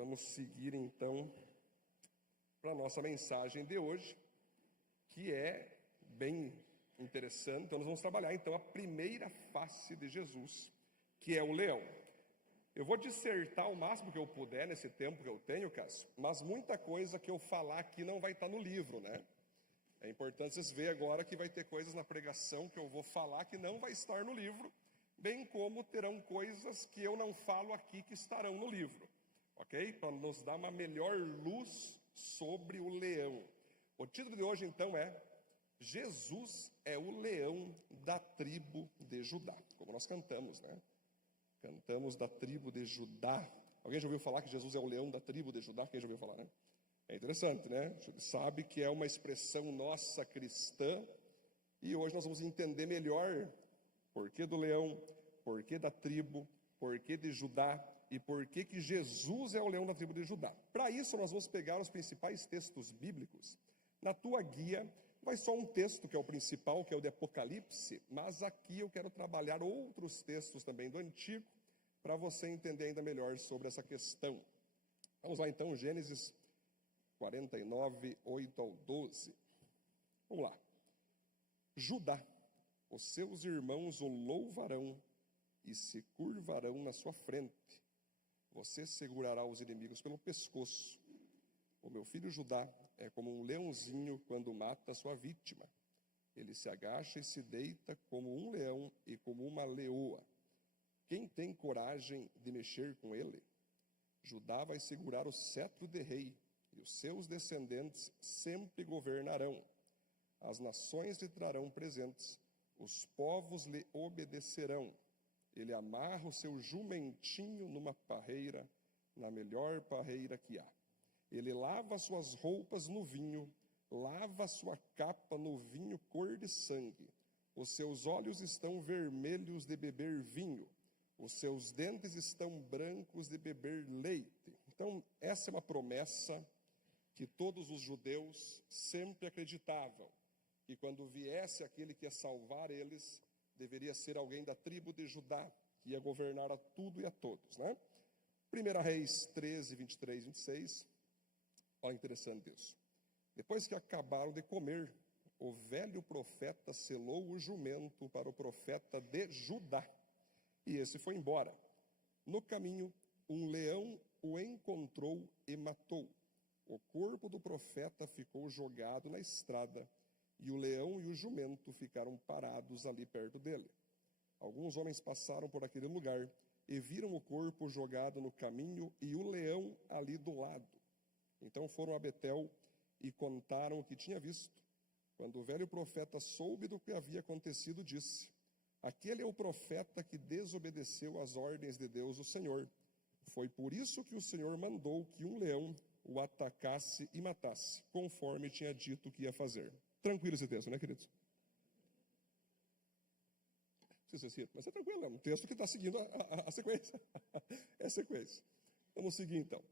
Vamos seguir então para a nossa mensagem de hoje, que é bem interessante. Então nós vamos trabalhar então a primeira face de Jesus, que é o leão. Eu vou dissertar o máximo que eu puder nesse tempo que eu tenho, Cássio, mas muita coisa que eu falar aqui não vai estar no livro, né? É importante vocês verem agora que vai ter coisas na pregação que eu vou falar que não vai estar no livro, bem como terão coisas que eu não falo aqui que estarão no livro, ok? Para nos dar uma melhor luz sobre o leão. O título de hoje então é Jesus é o leão da tribo de Judá, como nós cantamos, né? Cantamos da tribo de Judá. Alguém já ouviu falar que Jesus é o leão da tribo de Judá? Quem já ouviu falar, né? É interessante, né? A gente sabe que é uma expressão nossa cristã e hoje nós vamos entender melhor porquê do leão, porquê da tribo, porquê de Judá e porquê que Jesus é o leão da tribo de Judá. Para isso nós vamos pegar os principais textos bíblicos. Na tua guia vai só um texto que é o principal, que é o de Apocalipse, mas aqui eu quero trabalhar outros textos também do Antigo para você entender ainda melhor sobre essa questão. Vamos lá então, Gênesis 49, 8 ao 12. Vamos lá. Judá, os seus irmãos o louvarão e se curvarão na sua frente. Você segurará os inimigos pelo pescoço. O meu filho Judá é como um leãozinho quando mata sua vítima. Ele se agacha e se deita como um leão e como uma leoa. Quem tem coragem de mexer com ele? Judá vai segurar o cetro de rei e os seus descendentes sempre governarão. As nações lhe trarão presentes, os povos lhe obedecerão. Ele amarra o seu jumentinho numa parreira, na melhor parreira que há. Ele lava suas roupas no vinho, lava sua capa no vinho cor de sangue. Os seus olhos estão vermelhos de beber vinho, os seus dentes estão brancos de beber leite. Então, essa é uma promessa que todos os judeus sempre acreditavam, que quando viesse aquele que ia salvar eles, deveria ser alguém da tribo de Judá, que ia governar a tudo e a todos, né? 1 Reis 13, 23, 26, olha interessante isso. Depois que acabaram de comer, o velho profeta selou o jumento para o profeta de Judá, e esse foi embora. No caminho, um leão o encontrou e matou. O corpo do profeta ficou jogado na estrada, e o leão e o jumento ficaram parados ali perto dele. Alguns homens passaram por aquele lugar e viram o corpo jogado no caminho e o leão ali do lado. Então foram a Betel e contaram o que tinha visto. Quando o velho profeta soube do que havia acontecido, disse: aquele é o profeta que desobedeceu às ordens de Deus, o Senhor. Foi por isso que o Senhor mandou que um leão o atacasse e matasse, conforme tinha dito que ia fazer. Tranquilo esse texto, né, queridos? Mas é tranquilo, é um texto que está seguindo a sequência. É a sequência. Vamos seguir, então.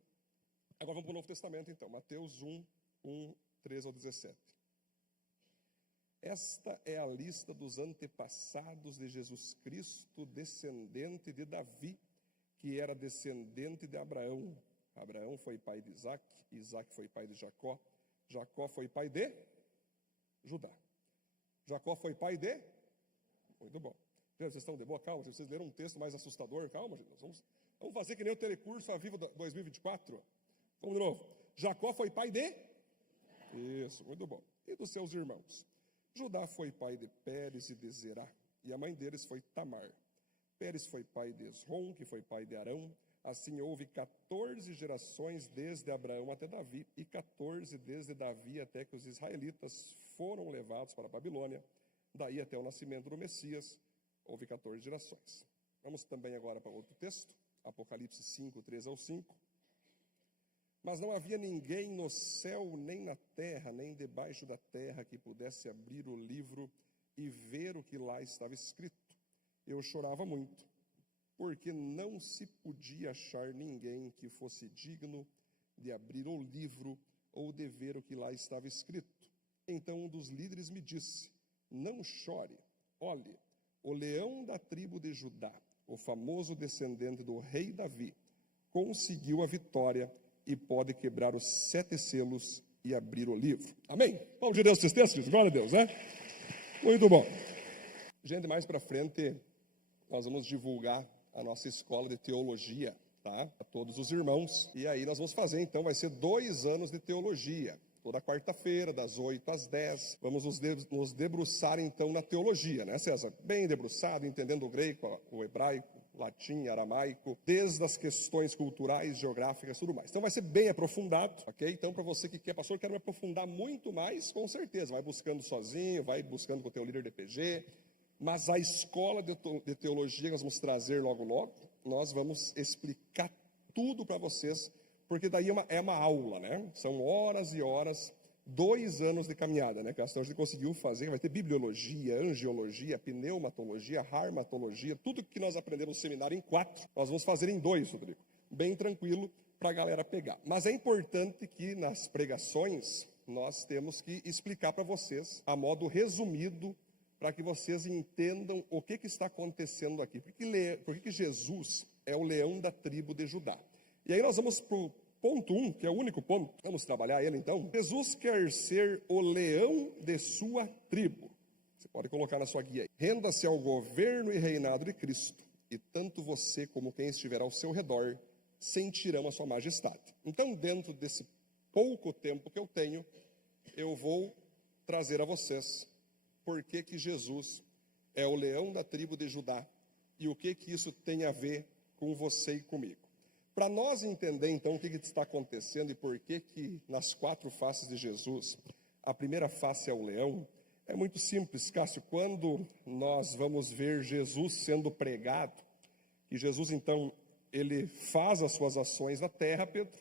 Agora vamos para o Novo Testamento, então. Mateus 1, 13 ao 17. Esta é a lista dos antepassados de Jesus Cristo, descendente de Davi, que era descendente de Abraão. Abraão foi pai de Isaac, Isaac foi pai de Jacó, Jacó foi pai de Judá. Jacó foi pai de... Muito bom. Gente, vocês estão de boa? Calma, vocês leram um texto mais assustador? Calma, gente. Vamos fazer que nem o Telecurso A Viva 2024. Vamos de novo. Jacó foi pai de... Isso, muito bom. E dos seus irmãos. Judá foi pai de Pérez e de Zerá, e a mãe deles foi Tamar. Pérez foi pai de Esrom, que foi pai de Arão. Assim houve 14 gerações desde Abraão até Davi, e 14 desde Davi até que os israelitas foram levados para a Babilônia. Daí até o nascimento do Messias, houve 14 gerações. Vamos também agora para outro texto, Apocalipse 5, 3 ao 5. Mas não havia ninguém no céu, nem na terra, nem debaixo da terra, que pudesse abrir o livro e ver o que lá estava escrito. Eu chorava muito, porque não se podia achar ninguém que fosse digno de abrir o livro ou de ver o que lá estava escrito. Então um dos líderes me disse: não chore, olhe, o leão da tribo de Judá, o famoso descendente do rei Davi, conseguiu a vitória e pode quebrar os 7 selos e abrir o livro. Amém? Vamos de Deus esses textos? Glória a Deus, né? Muito bom. Gente, mais para frente, nós vamos divulgar a nossa escola de teologia, tá? A todos os irmãos. E aí nós vamos fazer, então, vai ser 2 anos de teologia. Toda quarta-feira, das 8 às 10, vamos nos debruçar, então, na teologia, né, César? Bem debruçado, entendendo o grego, o hebraico, latim, aramaico, desde as questões culturais, geográficas e tudo mais. Então vai ser bem aprofundado, ok? Então para você que quer, pastor, quero me aprofundar muito mais, com certeza, vai buscando sozinho, vai buscando com o teu líder de PG, mas a escola de teologia que nós vamos trazer logo logo, nós vamos explicar tudo para vocês, porque daí é uma aula, né? São horas e horas, 2 anos de caminhada, né? Que a gente conseguiu fazer, vai ter bibliologia, angiologia, pneumatologia, harmatologia, tudo que nós aprendemos no seminário em 4, nós vamos fazer em 2, Rodrigo. Bem tranquilo para a galera pegar. Mas é importante que nas pregações nós temos que explicar para vocês, a modo resumido, para que vocês entendam o que está acontecendo aqui. Por que Jesus é o leão da tribo de Judá? E aí nós vamos para o ponto 1, que é o único ponto, vamos trabalhar ele então. Jesus quer ser o leão de sua tribo. Você pode colocar na sua guia aí. Renda-se ao governo e reinado de Cristo, e tanto você como quem estiver ao seu redor sentirão a sua majestade. Então, dentro desse pouco tempo que eu tenho, eu vou trazer a vocês por que Jesus é o leão da tribo de Judá e o que isso tem a ver com você e comigo. Para nós entender, então, o que está acontecendo e por que nas 4 faces de Jesus, a primeira face é o leão, é muito simples, Cássio. Quando nós vamos ver Jesus sendo pregado, e Jesus, então, ele faz as suas ações na terra, Pedro,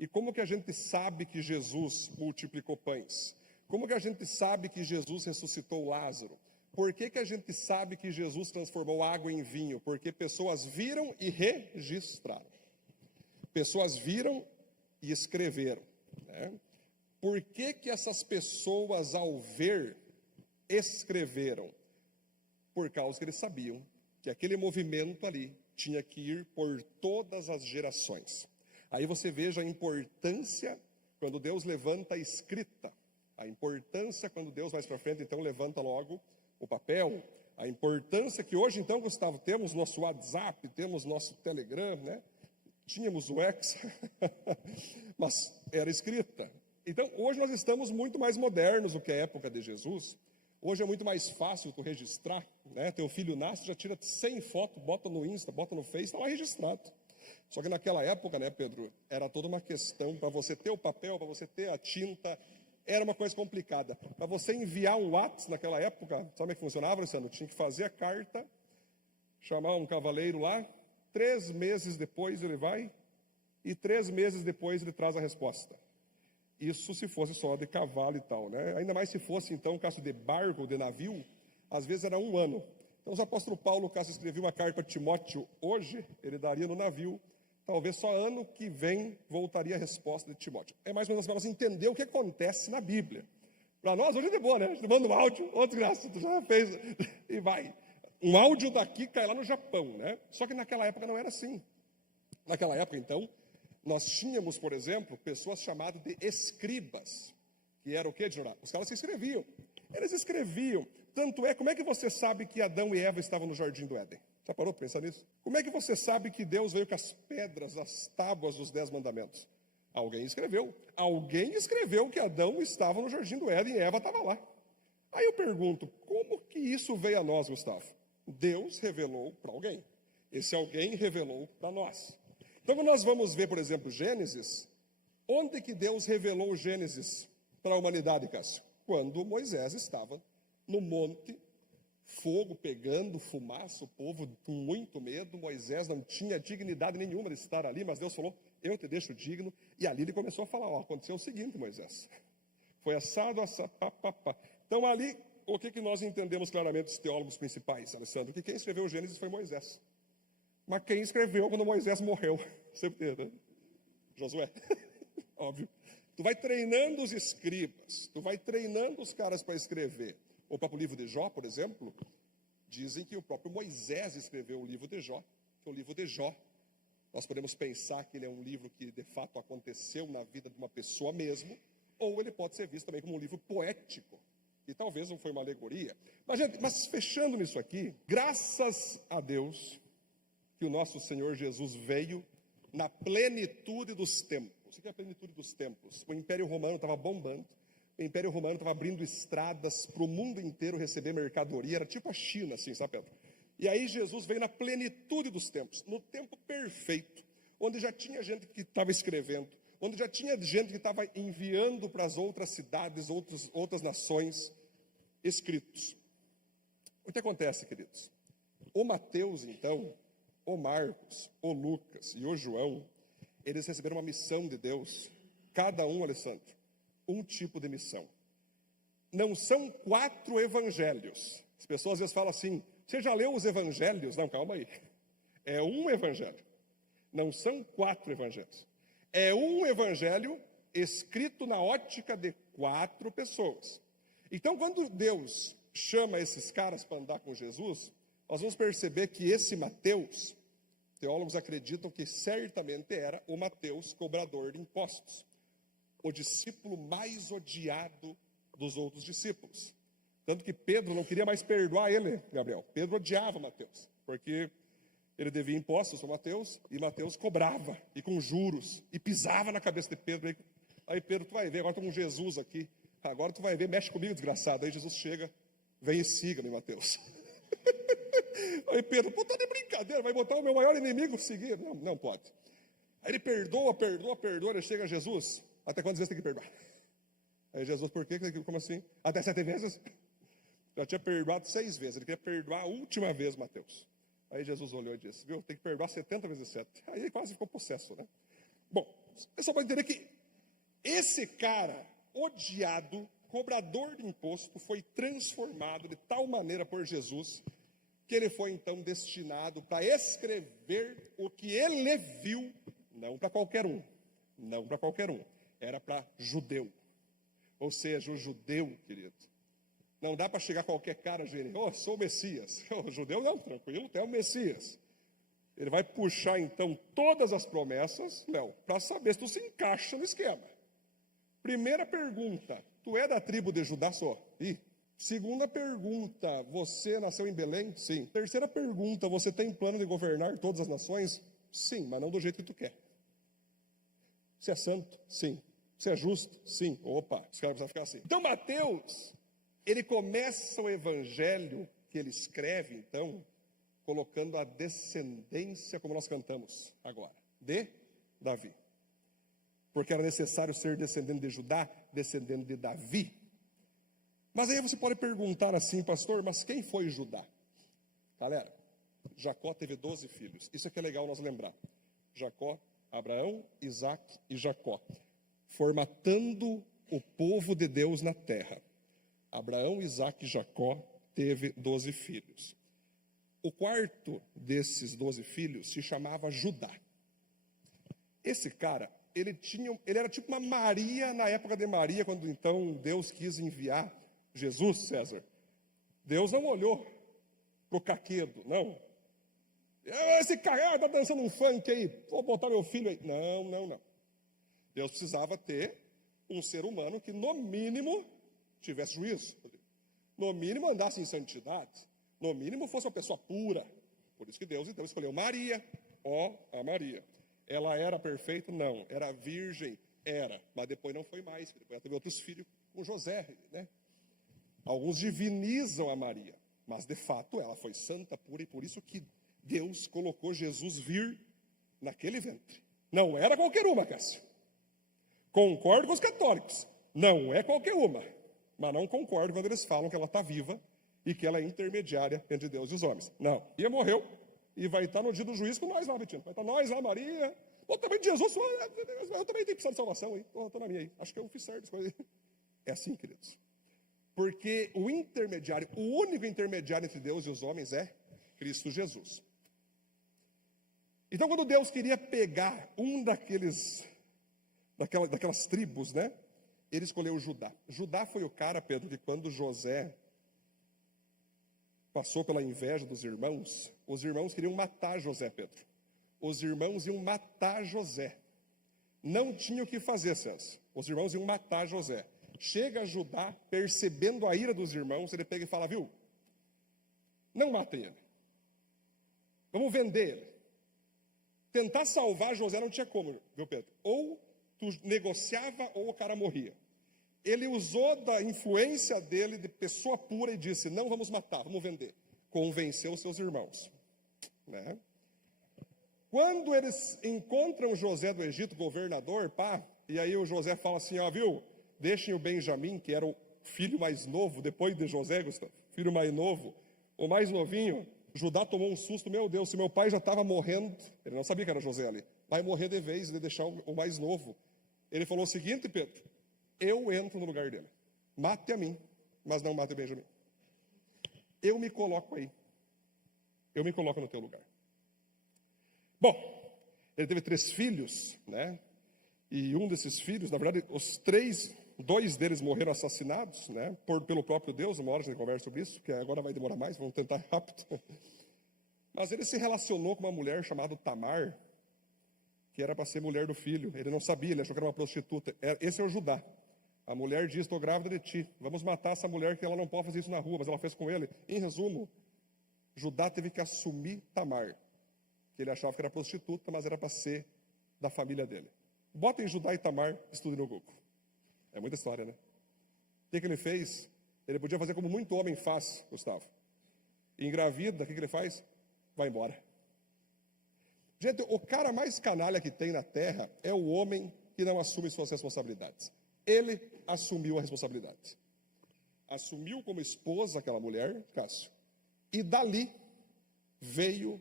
e como que a gente sabe que Jesus multiplicou pães? Como que a gente sabe que Jesus ressuscitou Lázaro? Por que a gente sabe que Jesus transformou água em vinho? Porque pessoas viram e registraram. Pessoas viram e escreveram, né? Por que essas pessoas, ao ver, escreveram? Por causa que eles sabiam que aquele movimento ali tinha que ir por todas as gerações. Aí você veja a importância quando Deus levanta a escrita, a importância quando Deus mais para frente, então, levanta logo o papel, a importância que hoje, então, Gustavo, temos nosso WhatsApp, temos nosso Telegram, né? Tínhamos o X, mas era escrita. Então, hoje nós estamos muito mais modernos do que a época de Jesus. Hoje é muito mais fácil tu registrar, né? Teu filho nasce, já tira 100 fotos, bota no Insta, bota no Face, está lá registrado. Só que naquela época, né, Pedro, era toda uma questão, para você ter o papel, para você ter a tinta, era uma coisa complicada. Para você enviar um WhatsApp naquela época, sabe como é que funcionava, Luciano? Tinha que fazer a carta, chamar um cavaleiro lá, 3 meses depois ele vai, e 3 meses depois ele traz a resposta. Isso se fosse só de cavalo e tal, né? Ainda mais se fosse, então, caso de barco ou de navio, às vezes era 1 ano. Então, o apóstolo Paulo, caso escrevia uma carta para Timóteo hoje, ele daria no navio, talvez só ano que vem voltaria a resposta de Timóteo. É mais ou menos para nós entender o que acontece na Bíblia. Para nós, hoje é de boa, né? A gente manda um áudio, outro graça, tu já fez, e vai. Um áudio daqui cai lá no Japão, né? Só que naquela época não era assim. Naquela época, então, nós tínhamos, por exemplo, pessoas chamadas de escribas, que era o quê, Jorá? Os caras que escreviam. Eles escreviam. Tanto é, como é que você sabe que Adão e Eva estavam no Jardim do Éden? Já parou para pensar nisso? Como é que você sabe que Deus veio com as pedras, as tábuas dos 10 mandamentos? Alguém escreveu. Alguém escreveu que Adão estava no Jardim do Éden e Eva estava lá. Aí eu pergunto, como que isso veio a nós, Gustavo? Deus revelou para alguém. Esse alguém revelou para nós. Então, quando nós vamos ver, por exemplo, Gênesis, onde que Deus revelou Gênesis para a humanidade, Cássio? Quando Moisés estava no monte, fogo pegando, fumaça, o povo com muito medo. Moisés não tinha dignidade nenhuma de estar ali, mas Deus falou, eu te deixo digno. E ali ele começou a falar, aconteceu o seguinte, Moisés. Foi assado, pá. Então, ali, o que nós entendemos claramente dos teólogos principais, Alessandro? Que quem escreveu o Gênesis foi Moisés. Mas quem escreveu quando Moisés morreu? Sempre né? Josué. Óbvio. Tu vai treinando os escribas, tu vai treinando os caras para escrever. O próprio livro de Jó, por exemplo, dizem que o próprio Moisés escreveu o livro de Jó, que o livro de Jó Nós podemos pensar que ele é um livro que de fato aconteceu na vida de uma pessoa mesmo, ou ele pode ser visto também como um livro poético, e talvez não foi uma alegoria. Mas, gente, fechando nisso aqui, graças a Deus que o nosso Senhor Jesus veio na plenitude dos tempos. O que é a plenitude dos tempos? O Império Romano estava bombando, o Império Romano estava abrindo estradas para o mundo inteiro receber mercadoria, era tipo a China, assim, sabe, Pedro? E aí Jesus veio na plenitude dos tempos, no tempo perfeito, onde já tinha gente que estava escrevendo, onde já tinha gente que estava enviando para as outras cidades, outras nações, escritos. O que acontece, queridos? O Mateus, então, o Marcos, o Lucas e o João, eles receberam uma missão de Deus, cada um, Alessandro, um tipo de missão. Não são 4 evangelhos. As pessoas às vezes falam assim, você já leu os evangelhos? Não, calma aí. É um evangelho. Não são 4 evangelhos. É um evangelho escrito na ótica de 4 pessoas. Então, quando Deus chama esses caras para andar com Jesus, nós vamos perceber que esse Mateus, teólogos acreditam que certamente era o Mateus, cobrador de impostos, o discípulo mais odiado dos outros discípulos. Tanto que Pedro não queria mais perdoar ele, Gabriel. Pedro odiava Mateus, porque ele devia impostos para Mateus, e Mateus cobrava, e com juros, e pisava na cabeça de Pedro. Aí Pedro, tu vai ver, agora estou com Jesus aqui, agora tu vai ver, mexe comigo, desgraçado. Aí Jesus chega, vem e siga-me, Mateus. Aí Pedro, pô, tá de brincadeira, vai botar o meu maior inimigo seguir? Não, não pode. Aí ele perdoa, ele chega a Jesus, até quantas vezes tem que perdoar? Aí Jesus, por quê? Como assim? Até 7 vezes? Já tinha perdoado 6 vezes, ele queria perdoar a última vez, Mateus. Aí Jesus olhou e disse, viu, tem que perdoar 70 vezes 7. Aí ele quase ficou possesso, né? Bom, é só para entender que esse cara odiado, cobrador de imposto, foi transformado de tal maneira por Jesus, que ele foi então destinado para escrever o que ele viu, não para qualquer um, não para qualquer um, era para judeu. Ou seja, o judeu, querido, não dá para chegar qualquer cara e dizer, sou o Messias. O judeu não, tranquilo, é o Messias. Ele vai puxar então todas as promessas, Léo, para saber se tu se encaixa no esquema. Primeira pergunta, tu é da tribo de Judá só? Segunda pergunta, você nasceu em Belém? Sim. Terceira pergunta, você tem plano de governar todas as nações? Sim, mas não do jeito que tu quer. Você é santo? Sim. Você é justo? Sim. Opa, os caras precisam ficar assim. Então Mateus, ele começa o evangelho que ele escreve, então, colocando a descendência, como nós cantamos agora, de Davi. Porque era necessário ser descendente de Judá, descendente de Davi. Mas aí você pode perguntar assim, pastor, mas quem foi Judá? Galera, Jacó teve 12 filhos. Isso é que é legal nós lembrar. Jacó, Abraão, Isaac e Jacó, formatando o povo de Deus na terra. Abraão, Isaac e Jacó teve 12 filhos. O quarto desses 12 filhos se chamava Judá. Esse cara, ele era tipo uma Maria na época de Maria, quando então Deus quis enviar Jesus, César. Deus não olhou para o caquedo, não. Esse cara está dançando um funk aí, vou botar meu filho aí. Não. Deus precisava ter um ser humano que, no mínimo, tivesse juízo. No mínimo, andasse em santidade. No mínimo, fosse uma pessoa pura. Por isso que Deus, então, escolheu Maria, a Maria. Ela era perfeita? Não. Era virgem? Era. Mas depois não foi mais. Depois ela teve outros filhos com José, né? Alguns divinizam a Maria, mas de fato ela foi santa, pura, e por isso que Deus colocou Jesus vir naquele ventre. Não era qualquer uma, Cássio. Concordo com os católicos, não é qualquer uma, mas não concordo quando eles falam que ela está viva e que ela é intermediária entre Deus e os homens. Não, e morreu, e vai estar no dia do juízo com nós lá, Betinho. Vai estar nós lá, Maria, ou também Jesus, eu também tenho que precisar de salvação aí, estou na minha aí, acho que eu fiz certo. É assim, queridos. Porque o intermediário, o único intermediário entre Deus e os homens é Cristo Jesus. Então, quando Deus queria pegar um daquelas tribos, né? Ele escolheu Judá. Judá foi o cara, Pedro, que quando José passou pela inveja dos irmãos, os irmãos queriam matar José, Pedro. os irmãos iam matar José. Não tinha o que fazer, Celso. Os irmãos iam matar José. Chega Judá, percebendo a ira dos irmãos, ele pega e fala, viu, não matem ele. Vamos vender ele. Tentar salvar José não tinha como, viu, Pedro? Ou tu negociava ou o cara morria. Ele usou da influência dele de pessoa pura e disse, não vamos matar, vamos vender. Convenceu seus irmãos. Né? Quando eles encontram José do Egito, governador, e aí o José fala assim, ó, viu, deixem o Benjamim, que era o filho mais novo, depois de José, Gustavo, filho mais novo, o mais novinho, Judá tomou um susto, meu Deus, se meu pai já estava morrendo, ele não sabia que era José ali, vai morrer de vez de deixar o mais novo. Ele falou o seguinte, Pedro, eu entro no lugar dele, mate a mim, mas não mate Benjamim. Eu me coloco aí, eu me coloco no teu lugar. Bom, ele teve 3 filhos, né? E um desses filhos, na verdade, dois deles morreram assassinados, né? Pelo próprio Deus. Uma hora a gente conversa sobre isso, que agora vai demorar mais, vamos tentar rápido. Mas ele se relacionou com uma mulher chamada Tamar, que era para ser mulher do filho. Ele não sabia, ele achou que era uma prostituta. Esse é o Judá. A mulher diz, estou grávida de ti, vamos matar essa mulher que ela não pode fazer isso na rua, mas ela fez com ele. Em resumo, Judá teve que assumir Tamar, que ele achava que era prostituta, mas era para ser da família dele. Botem Judá e Tamar, estudem no Google. É muita história, né? O que ele fez? Ele podia fazer como muito homem faz, Gustavo. Engravida, o que ele faz? Vai embora. Gente, o cara mais canalha que tem na terra é o homem que não assume suas responsabilidades. Ele assumiu a responsabilidade. Assumiu como esposa aquela mulher, Cássio. E dali veio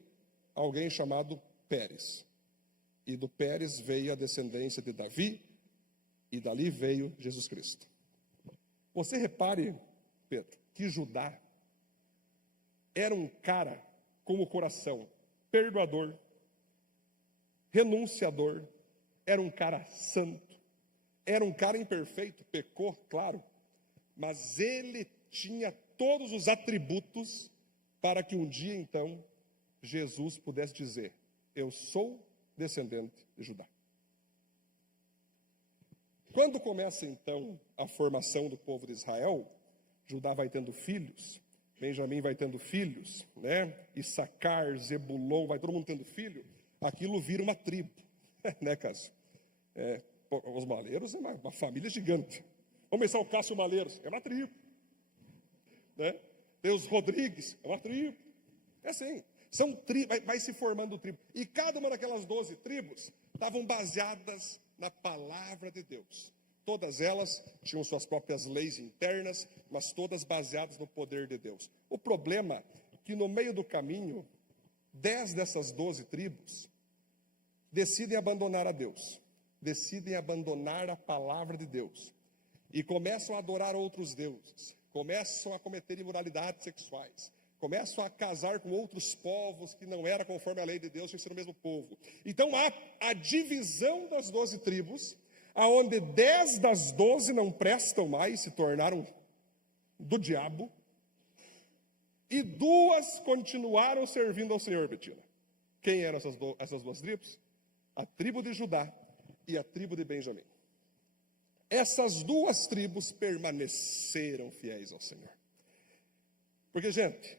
alguém chamado Pérez. E do Pérez veio a descendência de Davi, e dali veio Jesus Cristo. Você repare, Pedro, que Judá era um cara com o coração perdoador, renunciador, era um cara santo, era um cara imperfeito, pecou, claro, mas ele tinha todos os atributos para que um dia, então, Jesus pudesse dizer, eu sou descendente de Judá. Quando começa, então, a formação do povo de Israel, Judá vai tendo filhos, Benjamim vai tendo filhos, né? Issacar, Zebulon, vai todo mundo tendo filho, aquilo vira uma tribo, né, Cássio? Os Maleiros é uma família gigante. Vamos pensar o Cássio Maleiros, é uma tribo. Né? Tem os Rodrigues, é uma tribo. É assim, vai se formando tribo. E cada uma daquelas 12 tribos estavam baseadas na palavra de Deus. Todas elas tinham suas próprias leis internas, mas todas baseadas no poder de Deus. O problema é que no meio do caminho, 10 dessas 12 tribos decidem abandonar a Deus, decidem abandonar a palavra de Deus e começam a adorar outros deuses, começam a cometer imoralidades sexuais, começam a casar com outros povos que não era conforme a lei de Deus, tinha que ser o mesmo povo. Então há a divisão das 12 tribos, aonde 10 das 12 não prestam mais, se tornaram do diabo, e 2 continuaram servindo ao Senhor, Betina. Quem eram essas 2 tribos? A tribo de Judá e a tribo de Benjamim. Essas 2 tribos permaneceram fiéis ao Senhor. Porque, gente,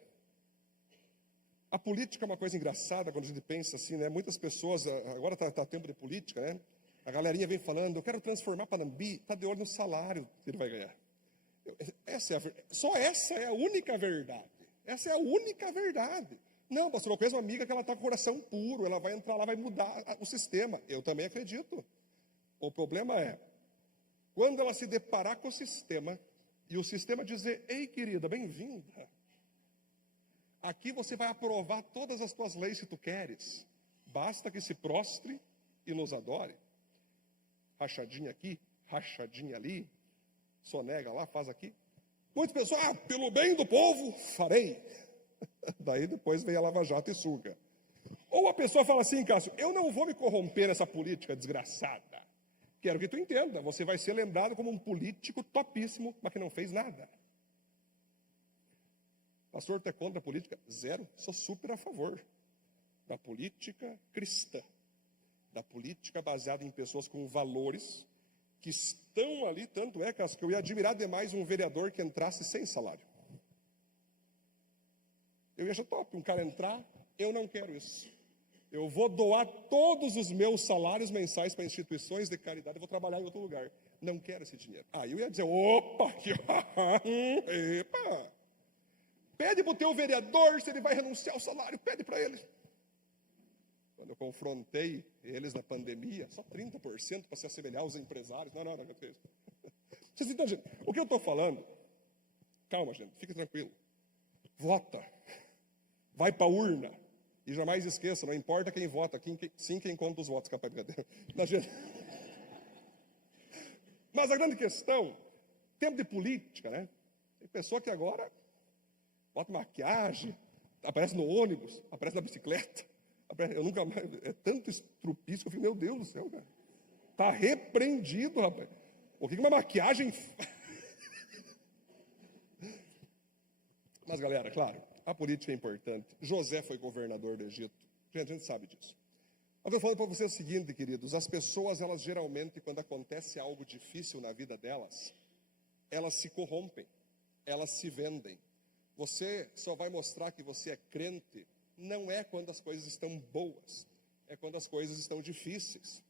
a política é uma coisa engraçada quando a gente pensa assim, né? Muitas pessoas, agora está tempo de política, né? A galerinha vem falando, eu quero transformar Panambi, está de olho no salário que ele vai ganhar. Só essa é a única verdade. Essa é a única verdade. Não, pastor, eu conheço uma amiga que ela está com o coração puro, ela vai entrar lá, vai mudar o sistema. Eu também acredito. O problema é, quando ela se deparar com o sistema, e o sistema dizer, ei querida, bem-vinda, aqui você vai aprovar todas as tuas leis que tu queres, basta que se prostre e nos adore. Rachadinha aqui, rachadinha ali, sonega lá, faz aqui. Muitas pessoas, pelo bem do povo, farei. Daí depois vem a Lava Jato e suga. Ou a pessoa fala assim, Cássio, eu não vou me corromper nessa política desgraçada. Quero que tu entenda, você vai ser lembrado como um político topíssimo, mas que não fez nada. Pastor, tu é contra a política? Zero, sou super a favor. da política cristã, da política baseada em pessoas com valores que estão ali, tanto é que eu ia admirar demais um vereador que entrasse sem salário. Eu ia achar top, um cara entrar, eu não quero isso. Eu vou doar todos os meus salários mensais para instituições de caridade, eu vou trabalhar em outro lugar. Não quero esse dinheiro. Aí eu ia dizer, opa, epa, pede para o teu vereador se ele vai renunciar ao salário, pede para ele. Quando eu confrontei eles na pandemia, só 30% para se assemelhar aos empresários. Não. Vocês entendem, gente? O que eu estou falando? Calma, gente, fique tranquilo. Vota. Vai para a urna. E jamais esqueça, não importa quem vota, quem conta os votos. Capaz de gente... Mas a grande questão, tempo de política, né? Tem pessoa que agora bota maquiagem, aparece no ônibus, aparece na bicicleta. Eu nunca mais, é tanto estrupício que eu fico, meu Deus do céu, cara. Está repreendido, rapaz. O que uma maquiagem... Mas, galera, claro, a política é importante. José foi governador do Egito. A gente sabe disso. Mas eu falo para vocês o seguinte, queridos. As pessoas, elas geralmente, quando acontece algo difícil na vida delas, elas se corrompem. Elas se vendem. Você só vai mostrar que você é crente não é quando as coisas estão boas, é quando as coisas estão difíceis.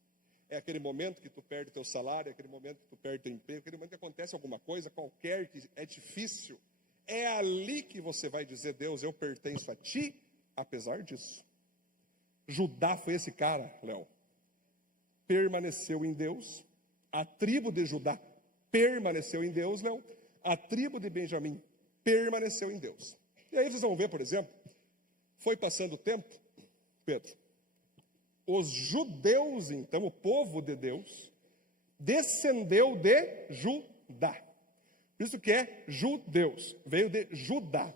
É aquele momento que tu perde teu salário, é aquele momento que tu perde teu emprego, é aquele momento que acontece alguma coisa qualquer que é difícil. É ali que você vai dizer, Deus, eu pertenço a ti, apesar disso. Judá foi esse cara, Léo. Permaneceu em Deus. A tribo de Judá permaneceu em Deus, Léo. A tribo de Benjamim permaneceu em Deus. E aí vocês vão ver, por exemplo, foi passando o tempo, Pedro, os judeus, então, o povo de Deus, descendeu de Judá. Por isso que é judeus, veio de Judá.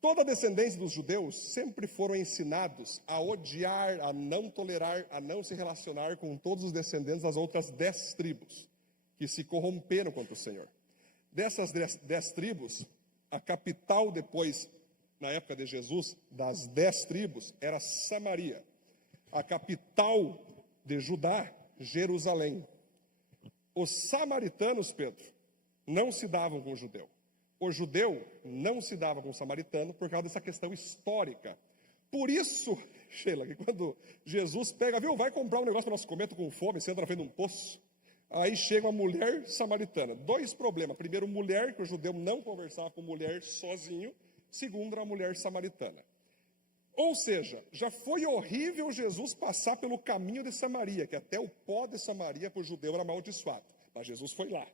Toda a descendência dos judeus sempre foram ensinados a odiar, a não tolerar, a não se relacionar com todos os descendentes das outras 10 tribos, que se corromperam contra o Senhor. Dessas 10 tribos, a capital depois, na época de Jesus, das 10 tribos, era Samaria. A capital de Judá, Jerusalém. Os samaritanos, Pedro, não se davam com o judeu. O judeu não se dava com o samaritano por causa dessa questão histórica. Por isso, Sheila, que quando Jesus pega, viu, vai comprar um negócio para nós comer, tô com fome, senta na frente de um poço. Aí chega uma mulher samaritana. 2 problemas. Primeiro, mulher, que o judeu não conversava com mulher sozinho. Segundo, era a mulher samaritana. Ou seja, já foi horrível Jesus passar pelo caminho de Samaria, que até o pó de Samaria para o judeu era amaldiçoado. Mas Jesus foi lá.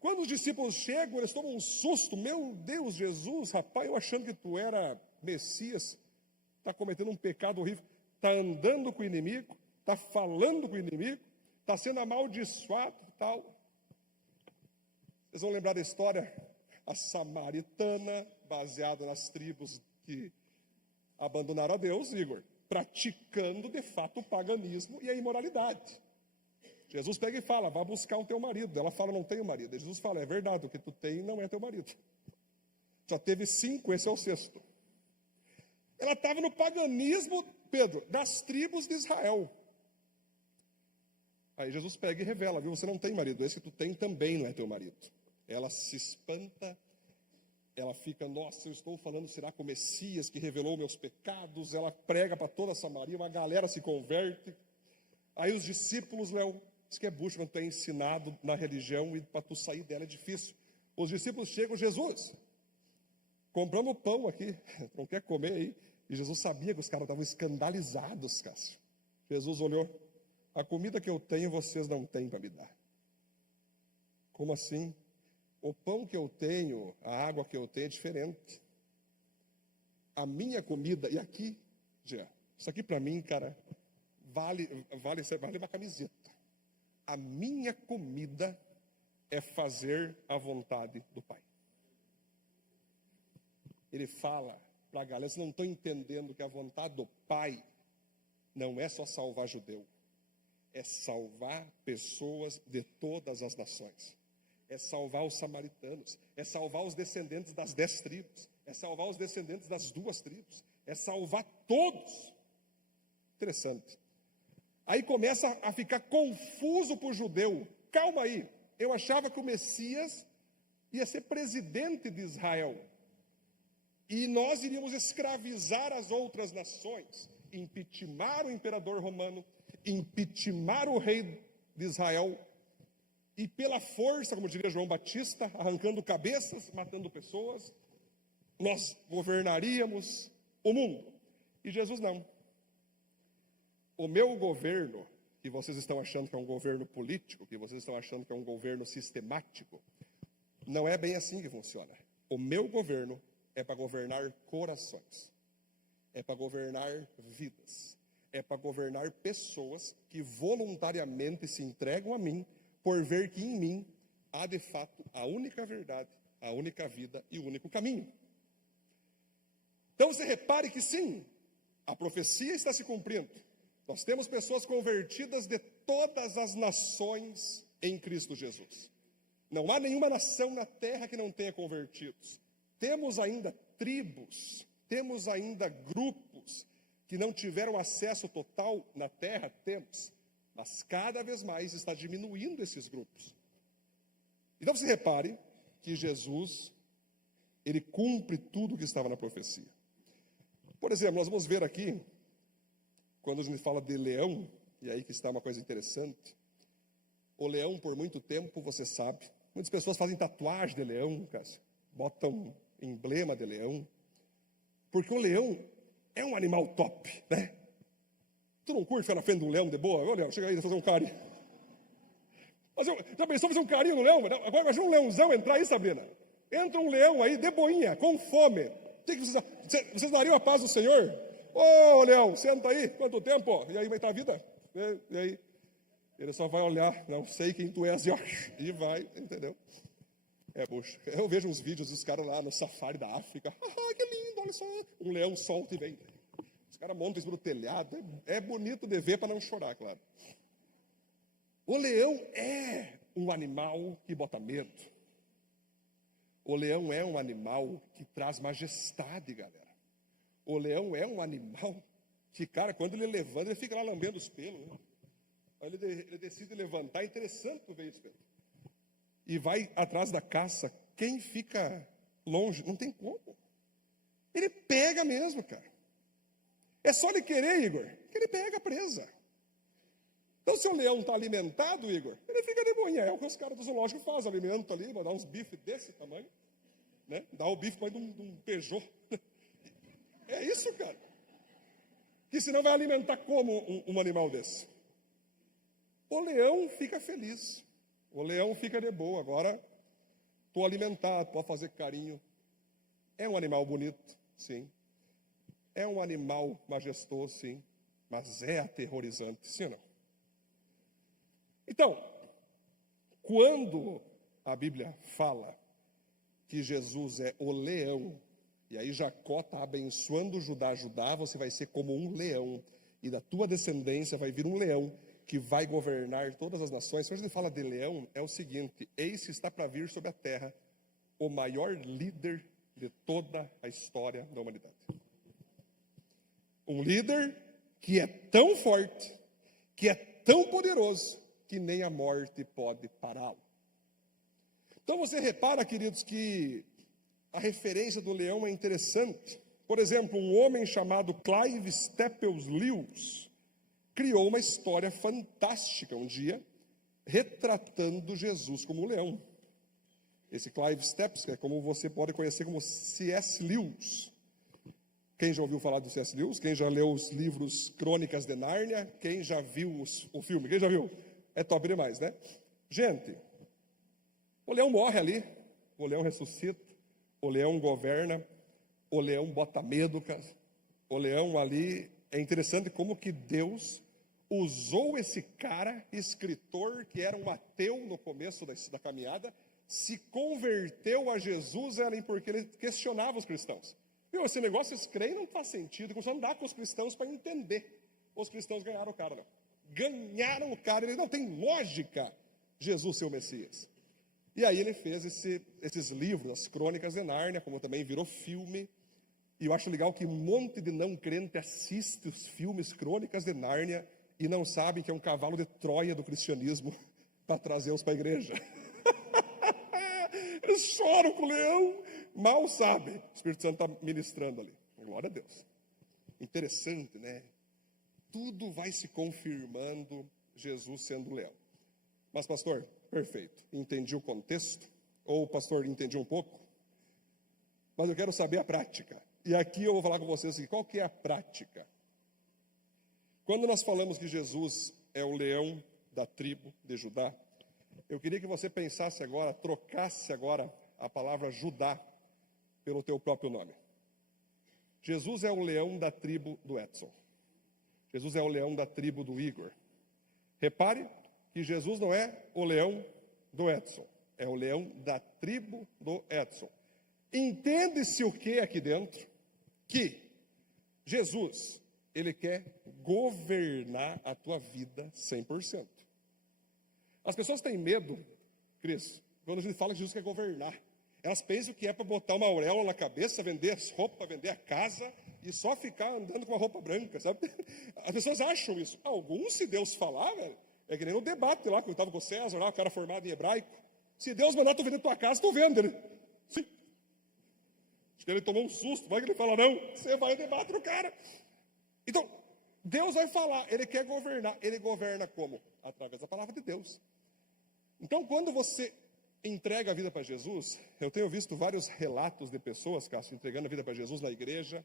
Quando os discípulos chegam, eles tomam um susto. Meu Deus, Jesus, rapaz, eu achando que tu era Messias, está cometendo um pecado horrível, está andando com o inimigo, está falando com o inimigo, está sendo amaldiçoado e tal. Vocês vão lembrar da história? A samaritana, baseada nas tribos que abandonaram a Deus, Igor, praticando de fato o paganismo e a imoralidade. Jesus pega e fala, vá buscar o teu marido. Ela fala, não tenho marido. Jesus fala, é verdade, o que tu tem não é teu marido. Já teve 5, esse é o 6º. Ela estava no paganismo, Pedro, das tribos de Israel. Aí Jesus pega e revela, viu, você não tem marido, esse que tu tem também não é teu marido. Ela se espanta, ela fica, nossa, eu estou falando, será que o Messias que revelou meus pecados? Ela prega para toda a Samaria, uma galera se converte. Aí os discípulos, Léo, isso que é bucha, quando tu é ensinado na religião e para tu sair dela é difícil. Os discípulos chegam, Jesus, compramos pão aqui, não quer comer aí? E Jesus sabia que os caras estavam escandalizados, Cássio. Jesus olhou, a comida que eu tenho vocês não têm para me dar. Como assim? O pão que eu tenho, a água que eu tenho é diferente. A minha comida, e aqui, Jean, isso aqui para mim, cara, vale uma camiseta. A minha comida é fazer a vontade do Pai. Ele fala para a galera, vocês não estão entendendo que a vontade do Pai não é só salvar judeu, é salvar pessoas de todas as nações. É salvar os samaritanos, é salvar os descendentes das 10 tribos, é salvar os descendentes das 2 tribos, é salvar todos. Interessante. Aí começa a ficar confuso para o judeu. Calma aí, eu achava que o Messias ia ser presidente de Israel. E nós iríamos escravizar as outras nações, impeachmentar o imperador romano, impeachmentar o rei de Israel, e pela força, como diria João Batista, arrancando cabeças, matando pessoas, nós governaríamos o mundo. E Jesus não. O meu governo, que vocês estão achando que é um governo político, que vocês estão achando que é um governo sistemático, não é bem assim que funciona. O meu governo é para governar corações, é para governar vidas, é para governar pessoas que voluntariamente se entregam a mim, por ver que em mim há de fato a única verdade, a única vida e o único caminho. Então você repare que sim, a profecia está se cumprindo. Nós temos pessoas convertidas de todas as nações em Cristo Jesus. Não há nenhuma nação na terra que não tenha convertidos. Temos ainda tribos, temos ainda grupos que não tiveram acesso total na terra, temos. Mas cada vez mais está diminuindo esses grupos. Então você repare que Jesus, ele cumpre tudo o que estava na profecia. Por exemplo, nós vamos ver aqui, quando a gente fala de leão, e aí que está uma coisa interessante. O leão, por muito tempo, você sabe, muitas pessoas fazem tatuagem de leão, botam emblema de leão, porque o leão é um animal top, né? Tu não curte ficar na frente de um leão de boa? Ô, leão, chega aí, fazer um carinho. Mas já pensou fazer um carinho no leão? Agora imagina um leãozão entrar aí, Sabrina. Entra um leão aí, de boinha, com fome. O que vocês dariam a paz do Senhor? Ô, leão, senta aí, quanto tempo? E aí vai estar a vida? E aí? Ele só vai olhar, não sei quem tu és, e vai, entendeu? Poxa, eu vejo uns vídeos dos caras lá no safari da África. Ah, que lindo, olha só. Um leão solta e vem. Os caras montam isso no telhado. É bonito de ver para não chorar, claro. O leão é um animal que bota medo. O leão é um animal que traz majestade, galera. O leão é um animal que, cara, quando ele levanta, ele fica lá lambendo os pelos. Né? Aí ele decide levantar. É interessante tu ver isso, Pedro. E vai atrás da caça. Quem fica longe, não tem como. Ele pega mesmo, cara. É só ele querer, Igor, que ele pega a presa. Então, se o leão está alimentado, Igor, ele fica de boinha. É o que os caras do zoológico fazem, alimento ali, vai dar uns bifes desse tamanho, né? Dá o bife mais de um Peugeot. É isso, cara. Que senão vai alimentar como um animal desse? O leão fica feliz. O leão fica de boa. Agora, estou alimentado, pode fazer carinho. É um animal bonito, sim. É um animal majestoso, sim. Mas é aterrorizante, sim ou não? Então, quando a Bíblia fala que Jesus é o leão, e aí Jacó está abençoando Judá, você vai ser como um leão, e da tua descendência vai vir um leão que vai governar todas as nações. Quando a gente fala de leão, é o seguinte: eis que está para vir sobre a terra o maior líder de toda a história da humanidade. Um líder que é tão forte, que é tão poderoso, que nem a morte pode pará-lo. Então você repara, queridos, que a referência do leão é interessante. Por exemplo, um homem chamado Clive Staples Lewis criou uma história fantástica um dia, retratando Jesus como um leão. Esse Clive Staples, que é como você pode conhecer como C.S. Lewis. Quem já ouviu falar do C.S. Lewis? Quem já leu os livros Crônicas de Nárnia? Quem já viu o filme? Quem já viu? É top demais, né? Gente, o leão morre ali, o leão ressuscita, o leão governa, o leão bota medo, cara. O leão ali, é interessante como que Deus usou esse cara, escritor, que era um ateu no começo da caminhada, se converteu a Jesus, porque ele questionava os cristãos. Viu, esse negócio, esse creio não faz sentido, começou a andar com os cristãos para entender. Os cristãos ganharam o cara, não. Ganharam o cara, ele não tem lógica Jesus ser o Messias. E aí ele fez esses livros, as Crônicas de Nárnia, como também virou filme. E eu acho legal que um monte de não crente assiste os filmes Crônicas de Nárnia e não sabe que é um cavalo de Troia do cristianismo para trazê-los para a igreja. Eles choram com o leão, mal sabem. O Espírito Santo está ministrando ali. Glória a Deus. Interessante, né? Tudo vai se confirmando, Jesus sendo o leão. Mas, pastor, perfeito. Entendi o contexto. Ou, pastor, entendi um pouco. Mas eu quero saber a prática. E aqui eu vou falar com vocês assim, qual que é a prática? Quando nós falamos que Jesus é o leão da tribo de Judá, eu queria que você pensasse agora, trocasse agora a palavra Judá pelo teu próprio nome. Jesus é o leão da tribo do Edson. Jesus é o leão da tribo do Igor. Repare que Jesus não é o leão do Edson, é o leão da tribo do Edson. Entende-se o que aqui dentro? Que Jesus, ele quer governar a tua vida 100%. As pessoas têm medo, Cris, quando a gente fala que Jesus quer governar. Elas pensam que é para botar uma auréola na cabeça, vender as roupas, vender a casa e só ficar andando com uma roupa branca, sabe? As pessoas acham isso. Alguns, se Deus falar, velho, é que nem no debate lá, que eu estava com o César, lá, o cara formado em hebraico. Se Deus mandar tu vender tua casa, tu vende. Ele, sim. Acho que ele tomou um susto, vai que ele fala, não, você vai debater o cara. Então, Deus vai falar, ele quer governar. Ele governa como? Através da palavra de Deus. Então, quando você entrega a vida para Jesus, eu tenho visto vários relatos de pessoas, Cássio, entregando a vida para Jesus na igreja,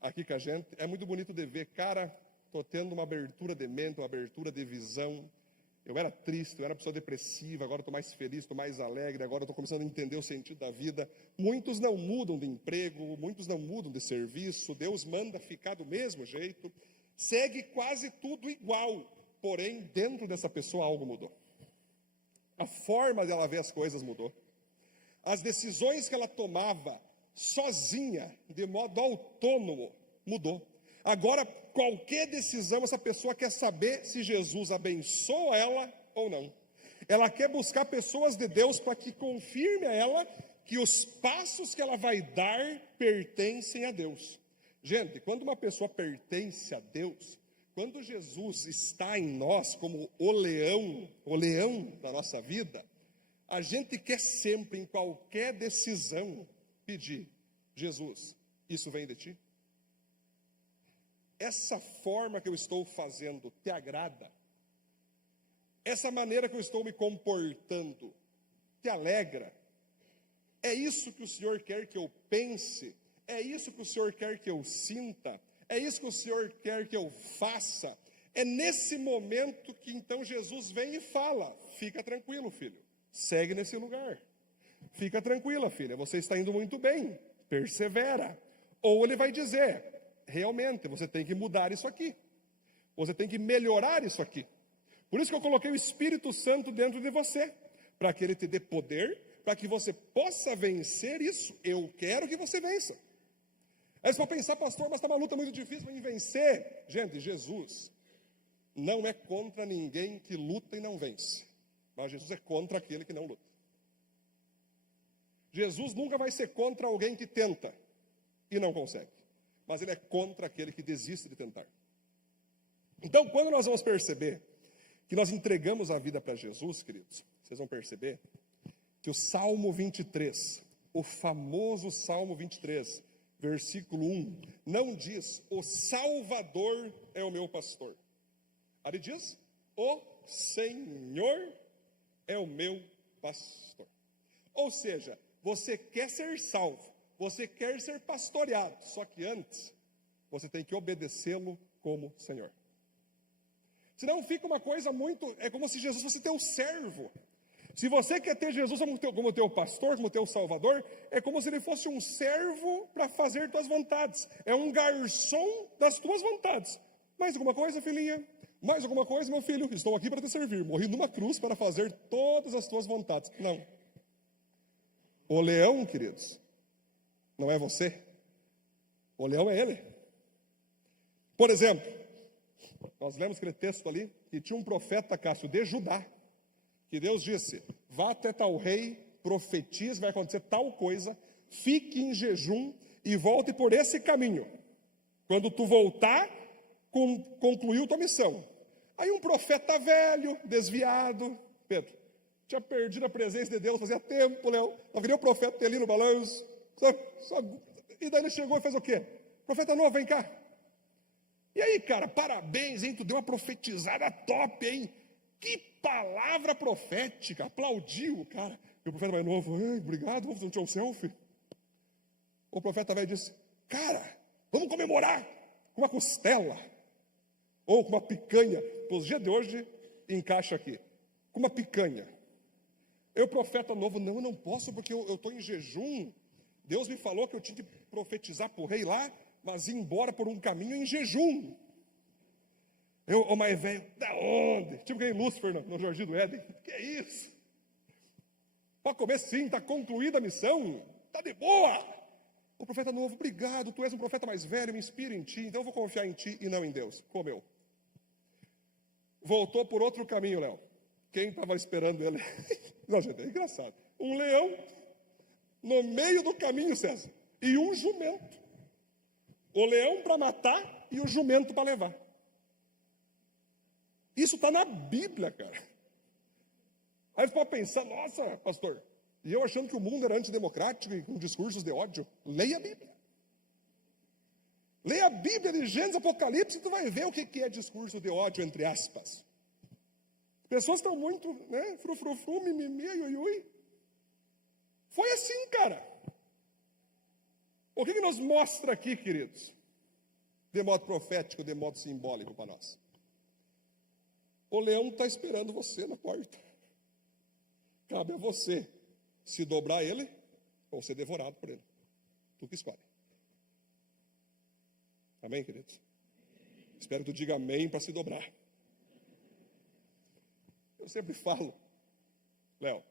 aqui com a gente. É muito bonito de ver, cara, estou tendo uma abertura de mente, uma abertura de visão. Eu era triste, eu era uma pessoa depressiva, agora estou mais feliz, estou mais alegre, agora estou começando a entender o sentido da vida. Muitos não mudam de emprego, muitos não mudam de serviço, Deus manda ficar do mesmo jeito, segue quase tudo igual, porém, dentro dessa pessoa algo mudou. A forma dela ver as coisas mudou. As decisões que ela tomava sozinha, de modo autônomo, mudou. Agora, qualquer decisão, essa pessoa quer saber se Jesus abençoa ela ou não. Ela quer buscar pessoas de Deus para que confirme a ela que os passos que ela vai dar pertencem a Deus. Gente, quando uma pessoa pertence a Deus, quando Jesus está em nós como o leão da nossa vida, a gente quer sempre, em qualquer decisão, pedir, Jesus, isso vem de ti? Essa forma que eu estou fazendo te agrada? Essa maneira que eu estou me comportando te alegra? É isso que o Senhor quer que eu pense? É isso que o Senhor quer que eu sinta? É isso que o Senhor quer que eu faça? É nesse momento que então Jesus vem e fala, fica tranquilo, filho, segue nesse lugar. Fica tranquila, filha, você está indo muito bem, persevera. Ou ele vai dizer, realmente, você tem que mudar isso aqui. Você tem que melhorar isso aqui. Por isso que eu coloquei o Espírito Santo dentro de você, para que ele te dê poder, para que você possa vencer isso. Eu quero que você vença. Aí você pode pensar, pastor, mas está uma luta muito difícil para mim vencer. Gente, Jesus não é contra ninguém que luta e não vence. Mas Jesus é contra aquele que não luta. Jesus nunca vai ser contra alguém que tenta e não consegue. Mas ele é contra aquele que desiste de tentar. Então, quando nós vamos perceber que nós entregamos a vida para Jesus, queridos, vocês vão perceber que o Salmo 23, o famoso Salmo 23, versículo 1, não diz, o Salvador é o meu pastor. Ali diz, o Senhor é o meu pastor. Ou seja, você quer ser salvo, você quer ser pastoreado, só que antes, você tem que obedecê-lo como Senhor. Senão fica uma coisa muito, é como se Jesus fosse teu servo. Se você quer ter Jesus como teu pastor, como teu salvador, é como se ele fosse um servo para fazer tuas vontades. É um garçom das tuas vontades. Mais alguma coisa, filhinha? Mais alguma coisa, meu filho? Estou aqui para te servir. Morri numa cruz para fazer todas as tuas vontades. Não. O leão, queridos, não é você. O leão é ele. Por exemplo, nós lemos aquele texto ali, que tinha um profeta, Cássio, de Judá, que Deus disse, vá até tal rei, profetize, vai acontecer tal coisa, fique em jejum e volte por esse caminho. Quando tu voltar, concluiu tua missão. Aí um profeta velho, desviado, Pedro, tinha perdido a presença de Deus, fazia tempo, Léo, não queria o profeta ter ali no balanço, e daí ele chegou e fez o quê? Profeta novo, vem cá. E aí, cara, parabéns, hein, tu deu uma profetizada top, hein? Que palavra profética, aplaudiu, cara. E o profeta mais novo, obrigado, vamos tirar um selfie. O profeta velho disse, cara, vamos comemorar com uma costela, ou com uma picanha. Para os dias de hoje, encaixa aqui, com uma picanha. Eu, profeta novo, não, eu não posso, porque eu estou em jejum. Deus me falou que eu tinha que profetizar para o rei lá, mas ir embora por um caminho em jejum. O mais velho, da onde? Tipo que em Lúcifer no Jardim do Éden. Que é isso? Pode comer sim, está concluída a missão, está de boa. O profeta novo, obrigado, tu és um profeta mais velho, me inspira em ti, então eu vou confiar em ti e não em Deus. Comeu. Voltou por outro caminho, Léo. Quem estava esperando ele? Não, gente, é engraçado. Um leão no meio do caminho, César, e um jumento. O leão para matar e o jumento para levar. Isso está na Bíblia, cara. Aí você pode pensar, nossa, pastor, e eu achando que o mundo era antidemocrático e com discursos de ódio. Leia a Bíblia. Leia a Bíblia de Gênesis, Apocalipse, e tu vai ver o que é discurso de ódio, entre aspas. As pessoas estão muito, né, frufrufru, mimimi, ui. Foi assim, cara. O que nos mostra aqui, queridos? De modo profético, de modo simbólico para nós. O leão está esperando você na porta. Cabe a você se dobrar a ele ou ser devorado por ele. Tu que escolhe. Amém, queridos? Espero que tu diga amém para se dobrar. Eu sempre falo, Léo,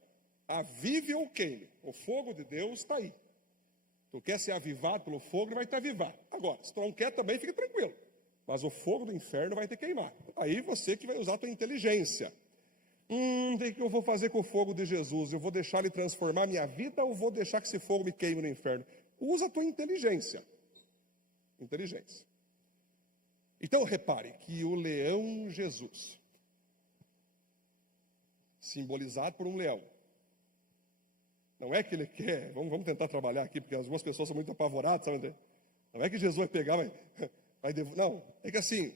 avive ou queime. O fogo de Deus está aí. Tu quer ser avivado pelo fogo, ele vai te avivar. Agora, se tu não quer também, fica tranquilo. Mas o fogo do inferno vai te queimar. Aí você que vai usar a tua inteligência. O que eu vou fazer com o fogo de Jesus? Eu vou deixar ele transformar a minha vida ou vou deixar que esse fogo me queime no inferno? Usa a tua inteligência. Inteligência. Então, repare que o leão Jesus, simbolizado por um leão, não é que ele quer, vamos tentar trabalhar aqui, porque algumas pessoas são muito apavoradas, sabe? Não é que Jesus vai pegar, não, é que assim,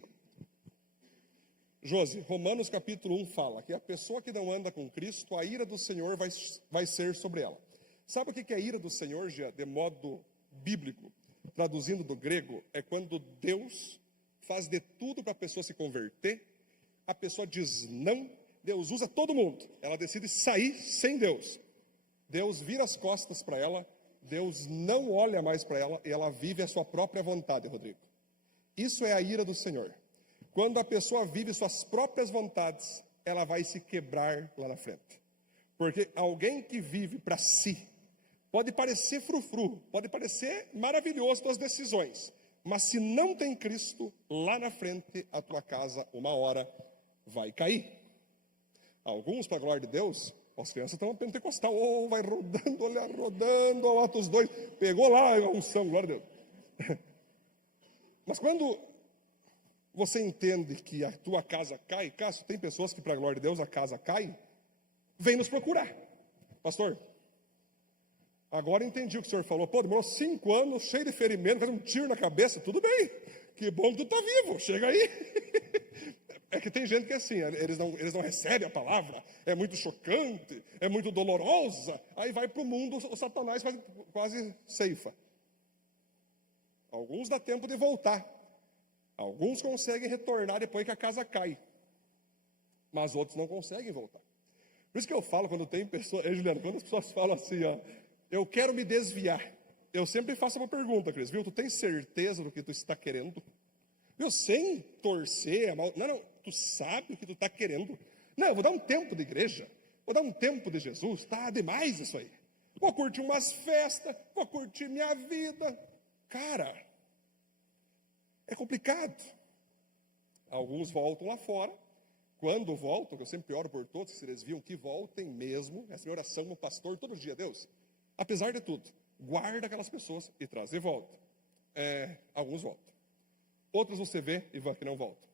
Josi, Romanos capítulo 1 fala que a pessoa que não anda com Cristo, a ira do Senhor vai ser sobre ela. Sabe o que é a ira do Senhor, de modo bíblico? Traduzindo do grego, é quando Deus faz de tudo para a pessoa se converter, a pessoa diz não, Deus usa todo mundo, ela decide sair sem Deus. Deus vira as costas para ela, Deus não olha mais para ela, e ela vive a sua própria vontade, Rodrigo. Isso é a ira do Senhor. Quando a pessoa vive suas próprias vontades, ela vai se quebrar lá na frente. Porque alguém que vive para si, pode parecer frufru, pode parecer maravilhoso suas decisões, mas se não tem Cristo, lá na frente, a tua casa, uma hora, vai cair. Alguns, para a glória de Deus, as crianças estão pentecostal, vai rodando, olha, rodando, Atos 2, pegou lá a unção, glória a Deus. Mas quando você entende que a tua casa cai, Cássio, tem pessoas que, para a glória de Deus, a casa cai, vem nos procurar. Pastor, agora entendi o que o senhor falou. Pô, demorou 5 anos, cheio de ferimento, faz um tiro na cabeça, tudo bem. Que bom que tu está vivo, chega aí. É que tem gente que é assim, eles não recebem a palavra, é muito chocante, é muito dolorosa, aí vai para o mundo, o Satanás quase ceifa. Alguns dá tempo de voltar, alguns conseguem retornar depois que a casa cai, mas outros não conseguem voltar. Por isso que eu falo quando tem pessoas, Juliano, quando as pessoas falam assim, ó, eu quero me desviar, eu sempre faço uma pergunta, Cris, viu, tu tem certeza do que tu está querendo? Viu, sem torcer, não, tu sabe o que tu está querendo. Não, eu vou dar um tempo de igreja, vou dar um tempo de Jesus, tá demais isso aí. Vou curtir umas festas, vou curtir minha vida. Cara, é complicado. Alguns voltam lá fora. Quando voltam, que eu sempre oro por todos, se eles viam que voltem mesmo, essa minha oração no pastor todo dia, Deus, apesar de tudo, guarda aquelas pessoas e traz de volta. Alguns voltam. Outros você vê e vê que não voltam.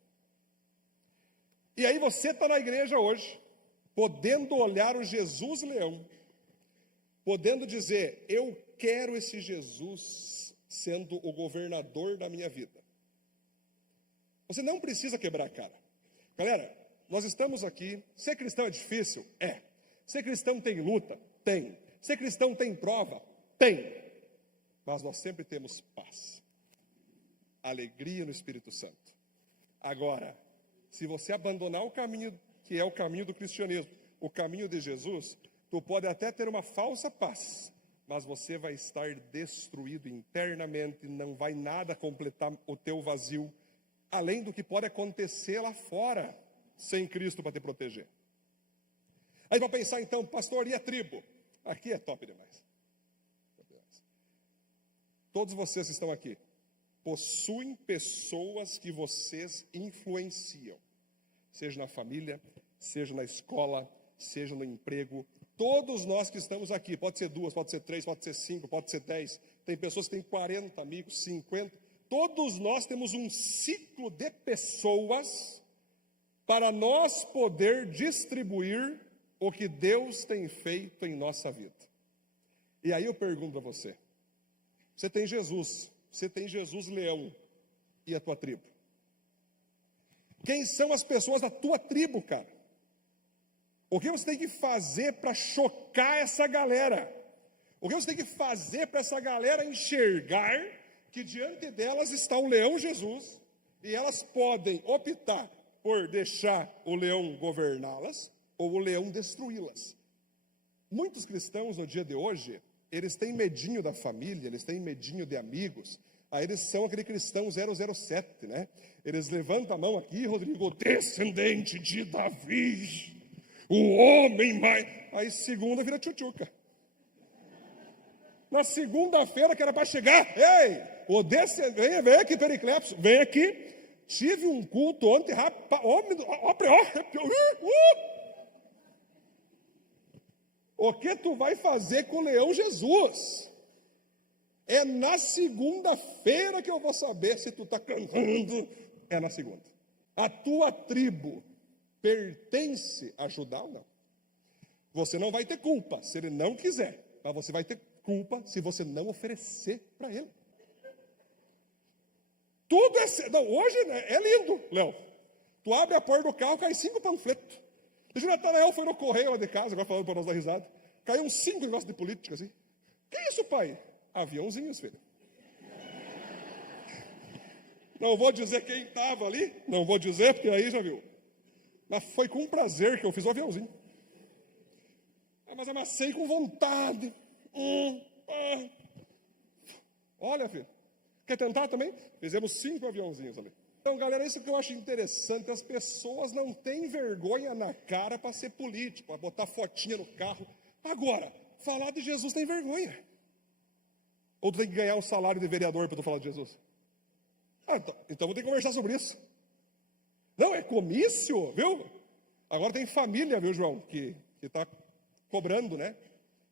E aí você está na igreja hoje, podendo olhar o Jesus leão, podendo dizer, eu quero esse Jesus sendo o governador da minha vida. Você não precisa quebrar a cara. Galera, nós estamos aqui, ser cristão é difícil? É. Ser cristão tem luta? Tem. Ser cristão tem prova? Tem. Mas nós sempre temos paz, alegria no Espírito Santo. Agora, se você abandonar o caminho que é o caminho do cristianismo, o caminho de Jesus, tu pode até ter uma falsa paz, mas você vai estar destruído internamente, não vai nada completar o teu vazio, além do que pode acontecer lá fora, sem Cristo para te proteger. Aí vai pensar então, pastor, e a tribo? Aqui é top demais. Todos vocês que estão aqui possuem pessoas que vocês influenciam, seja na família, seja na escola, seja no emprego. Todos nós que estamos aqui, pode ser 2, pode ser 3, pode ser 5, pode ser 10, tem pessoas que têm 40 amigos, 50, todos nós temos um ciclo de pessoas para nós poder distribuir o que Deus tem feito em nossa vida. E aí eu pergunto para você, você tem Jesus leão, e a tua tribo? Quem são as pessoas da tua tribo, cara? O que você tem que fazer para chocar essa galera? O que você tem que fazer para essa galera enxergar que diante delas está o leão Jesus, e elas podem optar por deixar o leão governá-las, ou o leão destruí-las. Muitos cristãos no dia de hoje, eles têm medinho da família, eles têm medinho de amigos, aí eles são aquele cristão 007, né? Eles levantam a mão aqui, Rodrigo, descendente de Davi, o homem mais... Aí segunda vira tchutchuca. Na segunda-feira que era para chegar, ei, o descendente, vem aqui, Periclepso, vem aqui, tive um culto ontem, rapaz, o que tu vai fazer com o leão Jesus? É na segunda-feira que eu vou saber se tu está cantando. É na segunda. A tua tribo pertence a Judá ou não? Você não vai ter culpa se ele não quiser, mas você vai ter culpa se você não oferecer para ele. Tudo é... Não, hoje é lindo, Léo. Tu abre a porta do carro, cai 5 panfletos. O Natanael foi no correio lá de casa, agora falando para nós dar risada. Caiu uns 5 negócios de política, assim. Que isso, pai? Aviãozinhos, filho. Não vou dizer quem estava ali, não vou dizer, porque aí já viu. Mas foi com prazer que eu fiz o aviãozinho. Mas amassei com vontade. Olha, filho. Quer tentar também? Fizemos 5 aviãozinhos ali. Então, galera, isso que eu acho interessante, as pessoas não têm vergonha na cara para ser político, para botar fotinha no carro. Agora, falar de Jesus tem vergonha. Ou tu tem que ganhar um salário de vereador para tu falar de Jesus? Então vou ter que conversar sobre isso. Não, é comício, viu? Agora tem família, viu, João, que está cobrando, né?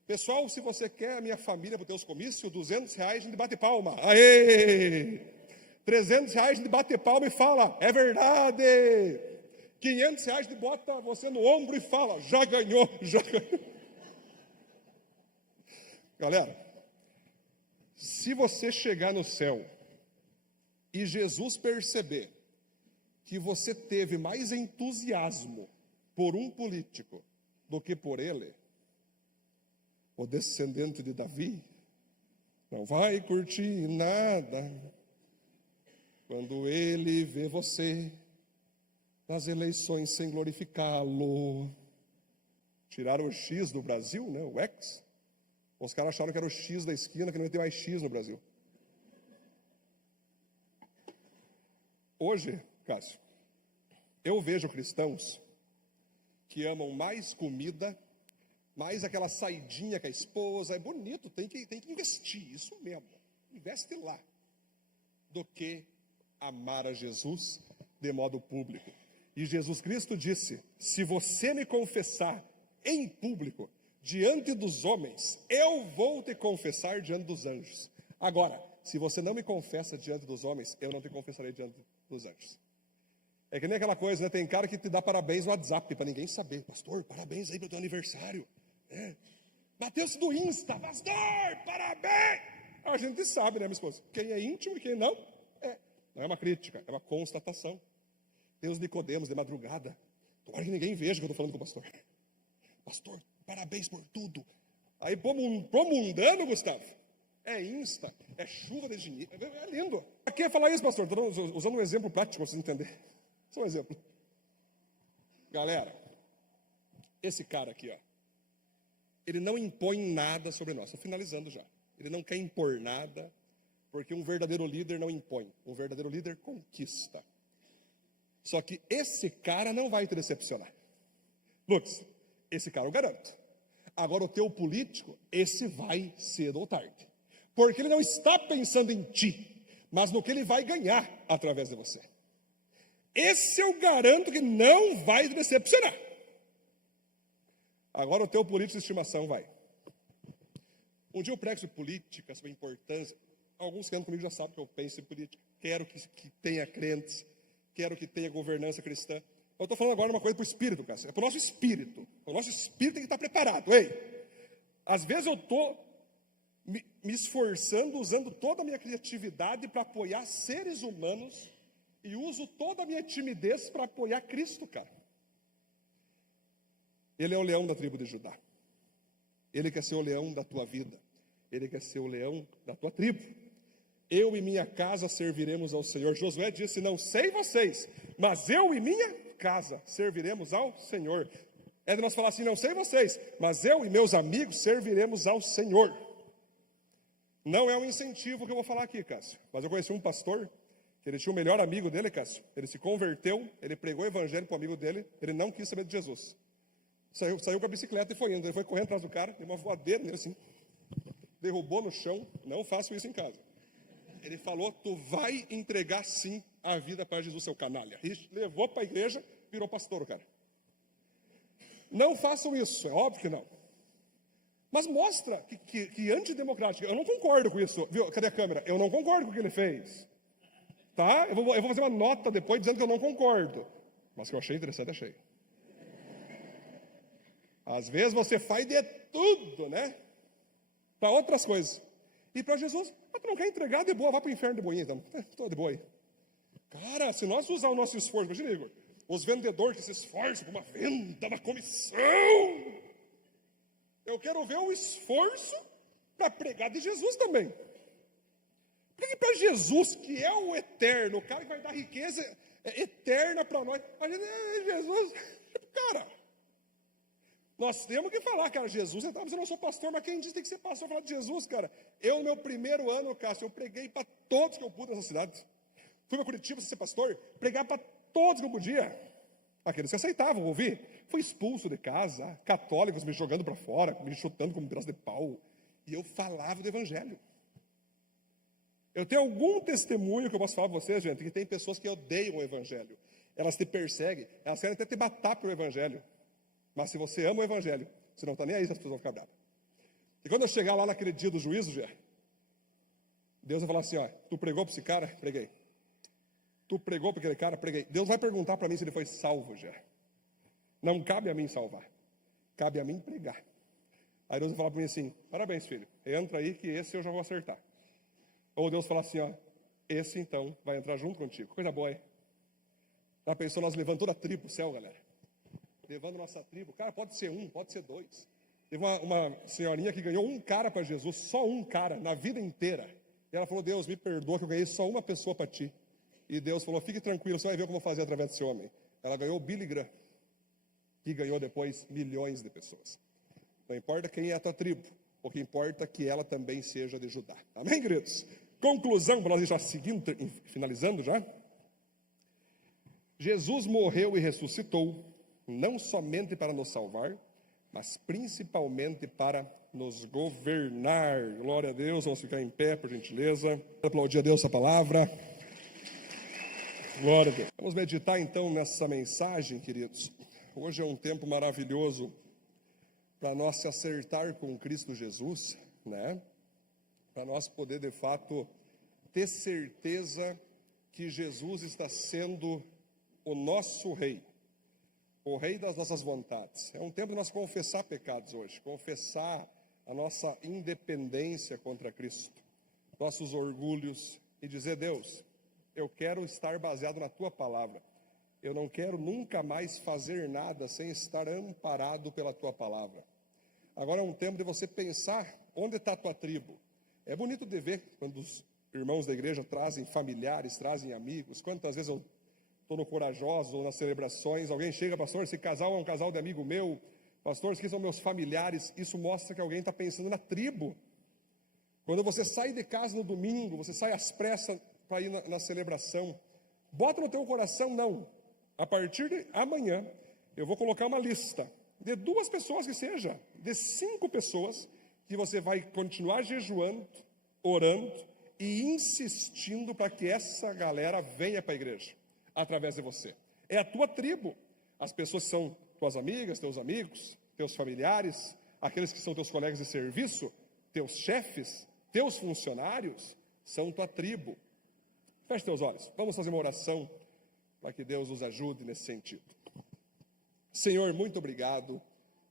Pessoal, se você quer a minha família para os teus comícios, R$200 a gente bate palma. Aê! R$300 a gente bate palma e fala, é verdade. R$500 a gente bota você no ombro e fala, já ganhou, já ganhou. Galera, se você chegar no céu e Jesus perceber que você teve mais entusiasmo por um político do que por ele, o descendente de Davi não vai curtir nada quando ele vê você nas eleições sem glorificá-lo. Tiraram o X do Brasil, né? O X. Os caras acharam que era o X da esquina, que não ia ter mais X no Brasil. Hoje, Cássio, eu vejo cristãos que amam mais comida, mais aquela saidinha com a esposa, é bonito, tem que investir, isso mesmo, investe lá, do que amar a Jesus de modo público. E Jesus Cristo disse, se você me confessar em público, diante dos homens, eu vou te confessar diante dos anjos. Agora, se você não me confessa diante dos homens, eu não te confessarei diante dos anjos. É que nem aquela coisa, né? Tem cara que te dá parabéns no WhatsApp, para ninguém saber. Pastor, parabéns aí pelo teu aniversário. Bateu-se do Insta, pastor, parabéns. A gente sabe, né, minha esposa? Quem é íntimo e quem não, não é uma crítica, é uma constatação. Tem os Nicodemos de madrugada. Tomara que ninguém veja que eu estou falando com o pastor. Pastor, parabéns por tudo. Aí, pro mundano, Gustavo, é Insta, é chuva de dinheiro. É lindo. Pra que falar isso, pastor? Estou usando um exemplo prático para vocês entenderem. Só um exemplo. Galera, esse cara aqui, ó, ele não impõe nada sobre nós. Estou finalizando já. Ele não quer impor nada, porque um verdadeiro líder não impõe. Um verdadeiro líder conquista. Só que esse cara não vai te decepcionar. Lucas, esse cara eu garanto. Agora o teu político, esse vai cedo ou tarde. Porque ele não está pensando em ti, mas no que ele vai ganhar através de você. Esse eu garanto que não vai te decepcionar. Agora o teu político de estimação vai. Um dia eu prego sobre política, sobre importância. Alguns que andam comigo já sabem que eu penso em política. Quero que tenha crentes, quero que tenha governança cristã. Eu estou falando agora uma coisa para o espírito, cara. É para o nosso espírito. O nosso espírito tem que estar preparado. Ei, às vezes eu estou me esforçando, usando toda a minha criatividade para apoiar seres humanos e uso toda a minha timidez para apoiar Cristo, cara. Ele é o leão da tribo de Judá. Ele quer ser o leão da tua vida. Ele quer ser o leão da tua tribo. Eu e minha casa serviremos ao Senhor. Josué disse, não sei vocês, mas eu e minha casa serviremos ao Senhor. É de nós falar assim, não sei vocês, mas eu e meus amigos serviremos ao Senhor. Não é um incentivo que eu vou falar aqui, Cássio. Mas eu conheci um pastor, que ele tinha o melhor amigo dele, Cássio. Ele se converteu, ele pregou o evangelho para o amigo dele, ele não quis saber de Jesus. Saiu com a bicicleta e foi indo. Ele foi correndo atrás do cara, deu uma voadeira nele assim, derrubou no chão. Não faço isso em casa. Ele falou, tu vai entregar sim a vida para Jesus, seu canalha. E levou para a igreja, virou pastor o cara. Não façam isso, é óbvio que não. Mas mostra que antidemocrática, eu não concordo com isso. Viu? Cadê a câmera? Eu não concordo com o que ele fez. Tá? Eu vou fazer uma nota depois dizendo que eu não concordo. Mas que eu achei interessante, achei. Às vezes você faz de tudo, né? Para outras coisas. E para Jesus, tu não quer entregar de boa, vai para o inferno de boinha, então. Estou de boa aí. Cara, se nós usar o nosso esforço, imagina, Igor, os vendedores que se esforçam para uma venda, uma comissão. Eu quero ver o esforço para pregar de Jesus também. Porque para Jesus, que é o eterno, o cara que vai dar riqueza eterna para nós, a gente, Jesus, cara, nós temos que falar, cara, Jesus, você está dizendo, eu não sou pastor, mas quem diz tem que ser pastor, falar de Jesus, cara. Eu, no meu primeiro ano, Cássio, eu preguei para todos que eu pude nessa cidade. Fui para Curitiba ser pastor, pregar para todos que eu podia. Aqueles que aceitavam ouvir. Fui expulso de casa, católicos me jogando para fora, me chutando como um pedaço de pau. E eu falava do evangelho. Eu tenho algum testemunho que eu posso falar para vocês, gente, que tem pessoas que odeiam o evangelho. Elas te perseguem, elas querem até te matar pelo evangelho. Mas se você ama o evangelho, você não está nem aí, as pessoas vão ficar bravas. E quando eu chegar lá naquele dia do juízo, já, Deus vai falar assim, ó, tu pregou para esse cara? Preguei. Tu pregou para aquele cara? Preguei. Deus vai perguntar para mim se ele foi salvo já. Não cabe a mim salvar. Cabe a mim pregar. Aí Deus vai falar para mim assim, parabéns, filho. Entra aí que esse eu já vou acertar. Ou Deus fala assim, ó, esse então vai entrar junto contigo. Coisa boa, hein? Já pensou, nós levando toda a tribo para o céu, galera? Levando nossa tribo. Cara, pode ser um, pode ser dois. Teve uma senhorinha que ganhou um cara para Jesus, só um cara, na vida inteira. E ela falou, Deus, me perdoa que eu ganhei só uma pessoa para ti. E Deus falou, fique tranquilo, você vai ver o que eu vou fazer através desse homem. Ela ganhou o Billy Graham, que ganhou depois milhões de pessoas. Não importa quem é a tua tribo, o que importa é que ela também seja de Judá. Amém, queridos? Conclusão, para nós já seguindo, finalizando já. Jesus morreu e ressuscitou, não somente para nos salvar, mas principalmente para nos governar. Glória a Deus, vamos ficar em pé, por gentileza. Aplaudir a Deus a palavra. Glória a Deus. Vamos meditar então nessa mensagem, queridos. Hoje é um tempo maravilhoso para nós se acertar com Cristo Jesus, né? Para nós poder, de fato, ter certeza que Jesus está sendo o nosso Rei, o Rei das nossas vontades. É um tempo de nós confessar pecados hoje, confessar a nossa independência contra Cristo, nossos orgulhos, e dizer: Deus, eu quero estar baseado na Tua palavra. Eu não quero nunca mais fazer nada sem estar amparado pela Tua palavra. Agora é um tempo de você pensar onde está a tua tribo. É bonito de ver quando os irmãos da igreja trazem familiares, trazem amigos. Quantas vezes eu estou no Corajosos ou nas celebrações, alguém chega: pastor, esse casal é um casal de amigo meu, pastor, esses são meus familiares. Isso mostra que alguém está pensando na tribo. Quando você sai de casa no domingo, você sai às pressas para ir na celebração, bota no teu coração: não, a partir de amanhã eu vou colocar uma lista de 2 pessoas que seja, de 5 pessoas, que você vai continuar jejuando, orando e insistindo para que essa galera venha para a igreja, através de você. É a tua tribo. As pessoas que são tuas amigas, teus amigos, teus familiares, aqueles que são teus colegas de serviço, teus chefes, teus funcionários, são tua tribo. Feche teus olhos, vamos fazer uma oração para que Deus nos ajude nesse sentido. Senhor, muito obrigado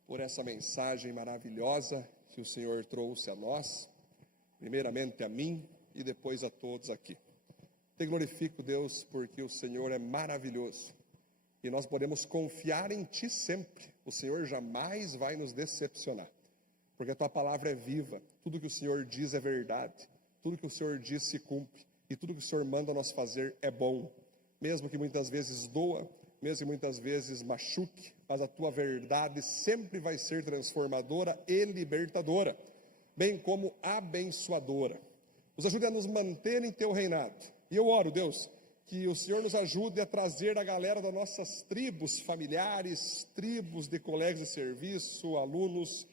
por essa mensagem maravilhosa que o Senhor trouxe a nós, primeiramente a mim e depois a todos aqui. Te glorifico, Deus, porque o Senhor é maravilhoso e nós podemos confiar em Ti sempre. O Senhor jamais vai nos decepcionar, porque a Tua palavra é viva, tudo que o Senhor diz é verdade, tudo que o Senhor diz se cumpre e tudo que o Senhor manda nós fazer é bom, mesmo que muitas vezes doa, mesmo que muitas vezes machuque, mas a Tua verdade sempre vai ser transformadora e libertadora, bem como abençoadora. Nos ajude a nos manter em Teu reinado. E eu oro, Deus, que o Senhor nos ajude a trazer a galera das nossas tribos familiares, tribos de colegas de serviço, alunos,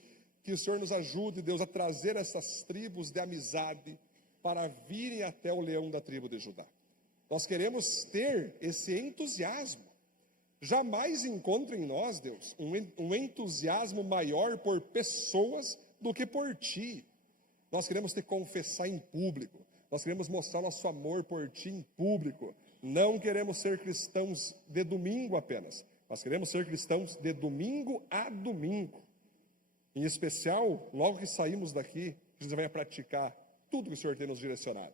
que o Senhor nos ajude, Deus, a trazer essas tribos de amizade para virem até o leão da tribo de Judá. Nós queremos ter esse entusiasmo. Jamais encontre em nós, Deus, um entusiasmo maior por pessoas do que por Ti. Nós queremos Te confessar em público. Nós queremos mostrar nosso amor por Ti em público. Não queremos ser cristãos de domingo apenas. Nós queremos ser cristãos de domingo a domingo. Em especial, logo que saímos daqui, a gente vai praticar tudo que o Senhor tem nos direcionado.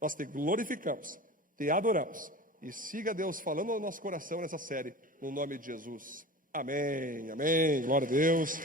Nós Te glorificamos, Te adoramos. E siga Deus falando no nosso coração nessa série, no nome de Jesus. Amém, amém, glória a Deus.